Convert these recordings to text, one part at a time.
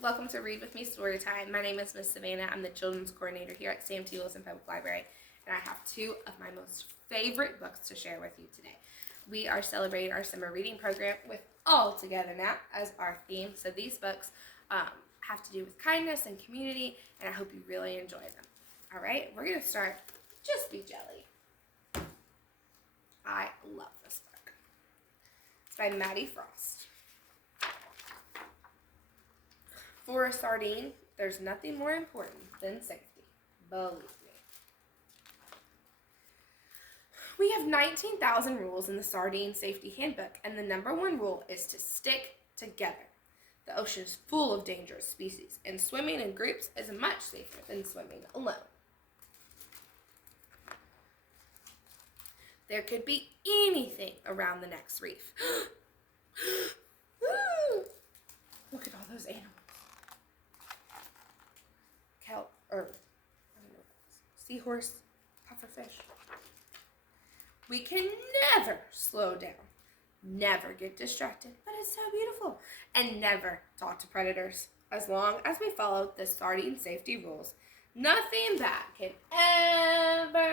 welcome to Read With Me Storytime. My name is Miss Savannah. I'm the Children's Coordinator here at Sam T. Wilson Public Library, and I have two of my most favorite books to share with you today. We are celebrating our summer reading program with All Together Now as our theme, so these books have to do with kindness and community, and I hope you really enjoy them. All right, we're going to start Just Be Jelly. I love this book. It's by Maddie Frost. For a sardine, there's nothing more important than safety. Believe me. We have 19,000 rules in the Sardine Safety Handbook, and the number one rule is to stick together. The ocean is full of dangerous species, and swimming in groups is much safer than swimming alone. There could be anything around the next reef. Look at all those animals. Seahorse, pufferfish. We can never slow down, never get distracted, but it's so beautiful, and never talk to predators. As long as we follow the sardine safety rules, nothing bad can ever.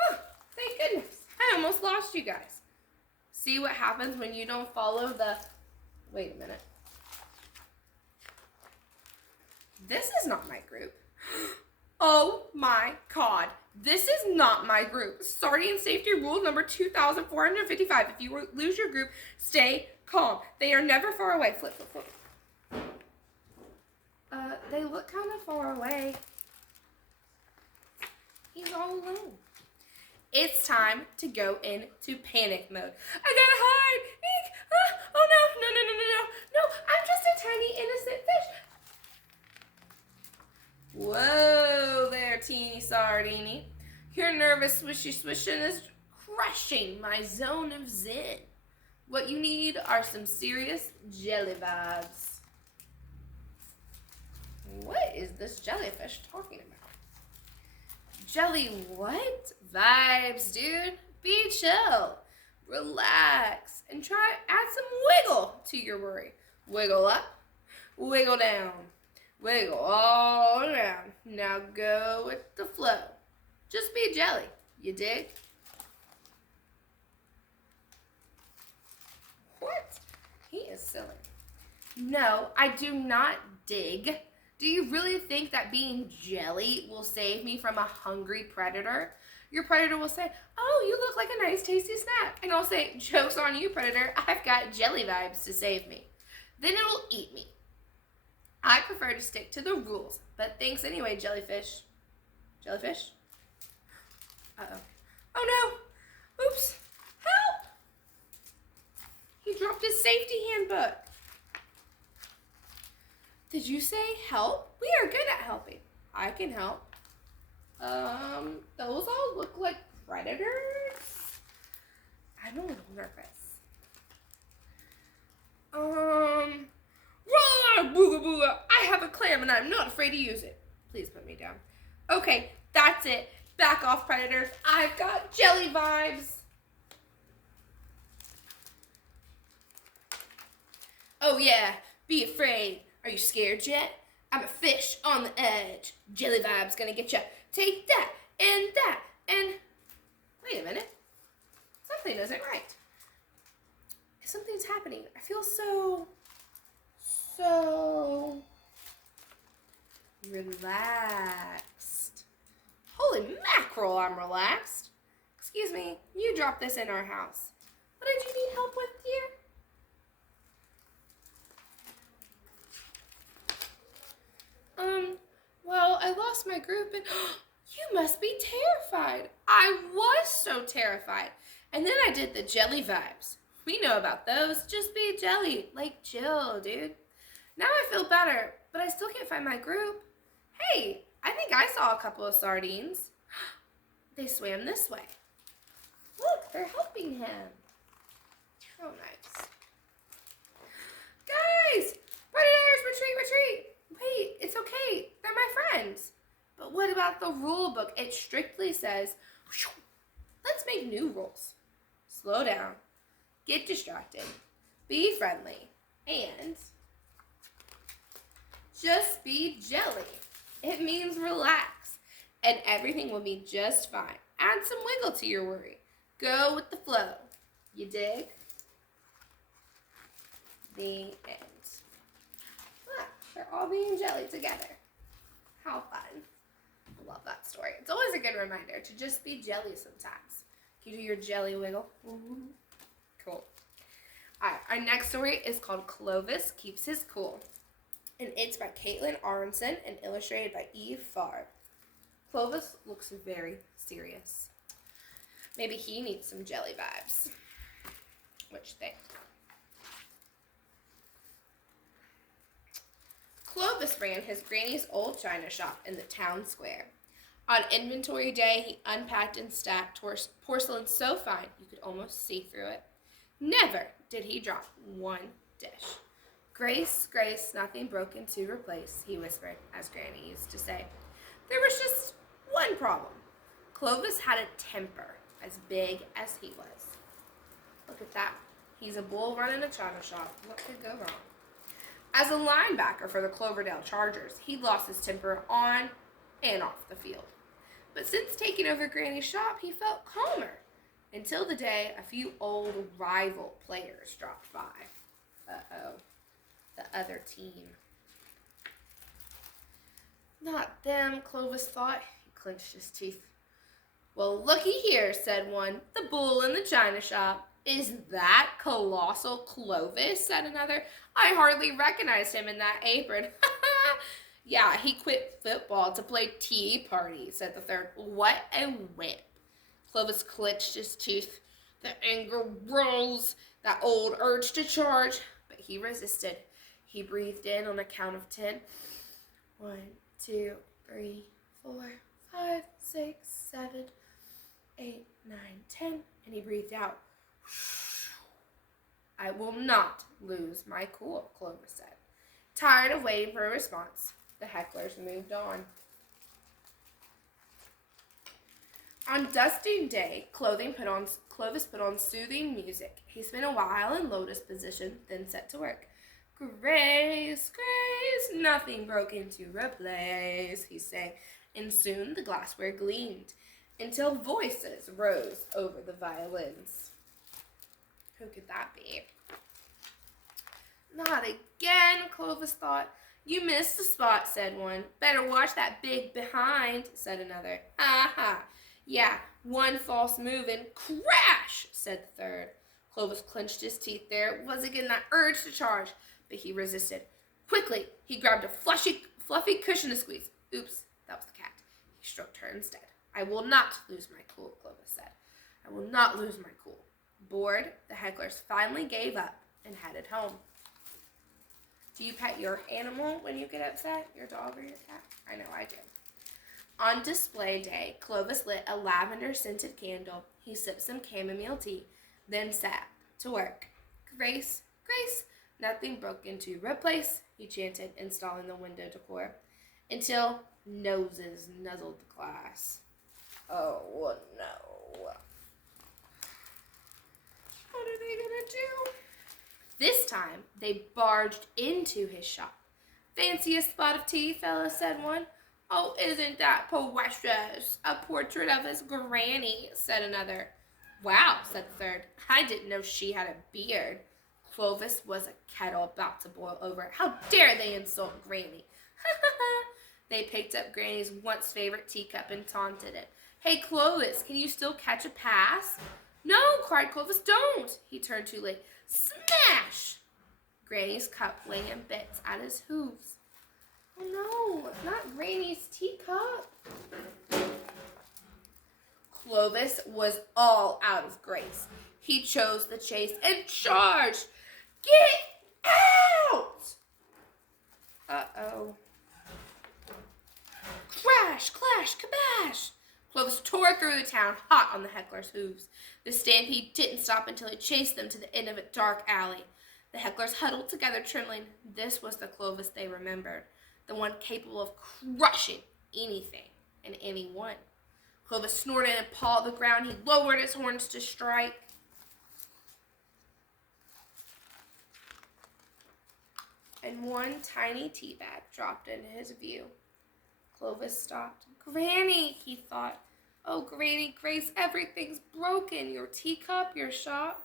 Oh, thank goodness. I almost lost you guys. See what happens when you don't follow the... Wait a minute. This is not my group. Oh my God. This is not my group. Sardine safety rule number 2,455. If you lose your group, stay calm. They are never far away. Flip, flip, flip. They look kind of far away. He's all alone. It's time to go into panic mode. I gotta hide. Eek. Oh no, no, no, no, no, no. No, I'm just a tiny innocent fish. Whoa there, teeny sardini. Your nervous swishy swishing is crushing my zone of zen. What you need are some serious jelly vibes. What is this jellyfish talking about? Jelly what? Vibes, dude. Be chill. Relax. And add some wiggle to your worry. Wiggle up. Wiggle down. Wiggle all around. Now go with the flow. Just be jelly. You dig? What? He is silly. No, I do not dig. Do you really think that being jelly will save me from a hungry predator? Your predator will say, oh, you look like a nice tasty snack. And I'll say, joke's on you, predator. I've got jelly vibes to save me. Then it will eat me. I prefer to stick to the rules, but thanks anyway, jellyfish. Jellyfish? Uh-oh. Oh no! Oops! Help! He dropped his safety handbook. Did you say help? We are good at helping. I can help. Those all look like predators. I'm a little nervous. Roll booga booga. I have a clam and I'm not afraid to use it. Please put me down. Okay, that's it. Back off, predators. I've got jelly vibes. Oh yeah, be afraid. Are you scared yet? I'm a fish on the edge. Jelly vibes gonna get ya. Take that and that and... Wait a minute. Something isn't right. Something's happening. I feel so relaxed. Holy mackerel, I'm relaxed. Excuse me, you dropped this in our house. What did you need help with, dear? Well, I lost my group and you must be terrified. I was so terrified. And then I did the jelly vibes. We know about those. Just be jelly. Like, chill, dude. Now I feel better, but I still can't find my group. Hey, I think I saw a couple of sardines. They swam this way. Look, they're helping him. Oh, nice. Guys, predators, retreat, retreat. Wait, it's okay. They're my friends. But what about the rule book? It strictly says, let's make new rules. Slow down. get distracted, be friendly, and just be jelly. It means relax, and everything will be just fine. Add some wiggle to your worry. Go with the flow. You dig? The end. Ah, they're all being jelly together. How fun. I love that story. It's always a good reminder to just be jelly sometimes. Can you do your jelly wiggle? Mm-hmm. Cool. All right, our next story is called Clovis Keeps His Cool. And it's by Caitlin Aronson and illustrated by Eve Farb. Clovis looks very serious. Maybe he needs some jelly vibes. What you think? Clovis ran his granny's old china shop in the town square. On inventory day, he unpacked and stacked porcelain so fine you could almost see through it. Never did he drop one dish. Grace, Grace, nothing broken to replace, he whispered, as Granny used to say. There was just one problem. Clovis had a temper as big as he was. Look at that. He's a bull running a china shop. What could go wrong? As a linebacker for the Cloverdale Chargers, he'd lost his temper on and off the field. But since taking over Granny's shop, he felt calmer. Until the day a few old rival players dropped by. Uh-oh. The other team. Not them, Clovis thought. He clenched his teeth. Well, looky here, said one. The bull in the china shop. Is that colossal Clovis? Said another. I hardly recognized him in that apron. Yeah, he quit football to play tea party, said the third. What a whip. Clovis clenched his teeth. The anger rose, that old urge to charge, but he resisted. He breathed in on a count of 10. 1, 2, 3, 4, 5, 6, 7, 8, 9, 10, and he breathed out. I will not lose my cool, Clovis said. Tired of waiting for a response, the hecklers moved on. On dusting day, Clovis put on soothing music. He spent a while in lotus position, then set to work. Grace, Grace, nothing broken to replace, he sang, and soon the glassware gleamed, until voices rose over the violins. Who could that be? Not again, Clovis thought. You missed the spot, said one. Better watch that big behind, said another. Ha! Yeah, one false move and crash, said the third. Clovis clenched his teeth. There was again that urge to charge, but he resisted. Quickly, he grabbed a fluffy cushion to squeeze. Oops, that was the cat. He stroked her instead. I will not lose my cool, Clovis said. I will not lose my cool. Bored, the hecklers finally gave up and headed home. Do you pet your animal when you get upset? Your dog or your cat? I know I do. On display day, Clovis lit a lavender-scented candle. He sipped some chamomile tea, then sat to work. Grace, Grace, nothing broken to replace, he chanted, installing the window decor, until noses nuzzled the glass. Oh, no. What are they gonna do? This time, they barged into his shop. Fanciest spot of tea, fella, said one. Oh, isn't that precious? A portrait of his granny, said another. Wow, said the third. I didn't know she had a beard. Clovis was a kettle about to boil over. How dare they insult Granny? They picked up Granny's once favorite teacup and taunted it. Hey, Clovis, can you still catch a pass? No, cried Clovis, don't. He turned too late. Smash! Granny's cup lay in bits at his hooves. Oh no, not Granny's teacup. Clovis was all out of grace. He chose the chase and charged. Get out! Uh-oh. Crash, clash, kabash! Clovis tore through the town, hot on the hecklers' hooves. The stampede didn't stop until he chased them to the end of a dark alley. The hecklers huddled together, trembling. This was the Clovis they remembered, the one capable of crushing anything and anyone. Clovis snorted and pawed the ground. He lowered his horns to strike. and one tiny tea bag dropped into his view. Clovis stopped. Granny, he thought. Oh, Granny Grace, everything's broken. Your teacup, your shop.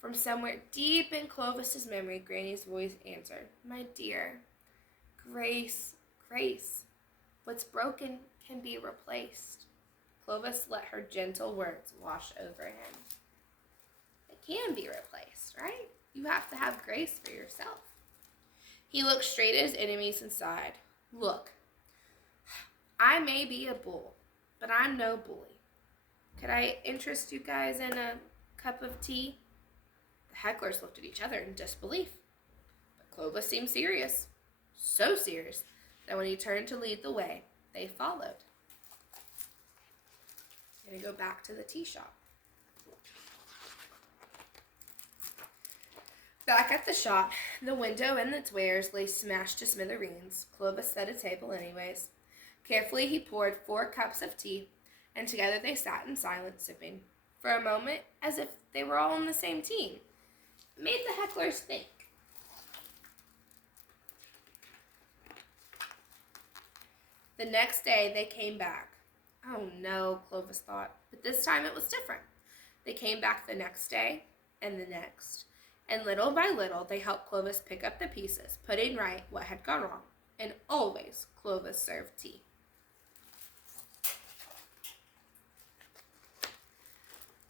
From somewhere deep in Clovis's memory, Granny's voice answered, My dear, Grace, Grace, what's broken can be replaced. Clovis let her gentle words wash over him. It can be replaced, right? You have to have grace for yourself. He looked straight at his enemies and sighed. Look, I may be a bull, but I'm no bully. Could I interest you guys in a cup of tea? The hecklers looked at each other in disbelief. But Clovis seemed serious. So serious that when he turned to lead the way, they followed. I'm going to go back to the tea shop. Back at the shop, the window and its wares lay smashed to smithereens. Clovis set a table anyways. Carefully he poured 4 cups of tea, and together they sat in silence, sipping, for a moment, as if they were all on the same team. It made the hecklers think. The next day they came back. Oh no, Clovis thought, but this time it was different. They came back the next day, and the next, and little by little they helped Clovis pick up the pieces, putting right what had gone wrong, and always Clovis served tea.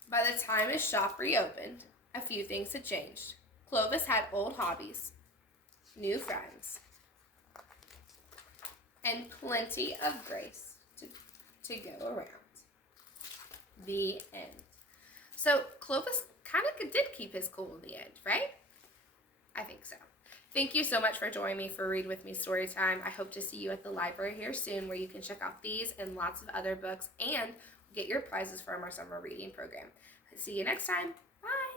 By the time his shop reopened, a few things had changed. Clovis had old hobbies, new friends, and plenty of grace to go around. The end. So Clovis kind of did keep his cool in the end, right? I think so. Thank you so much for joining me for Read With Me Storytime. I hope to see you at the library here soon, where you can check out these and lots of other books and get your prizes from our summer reading program. See you next time. Bye.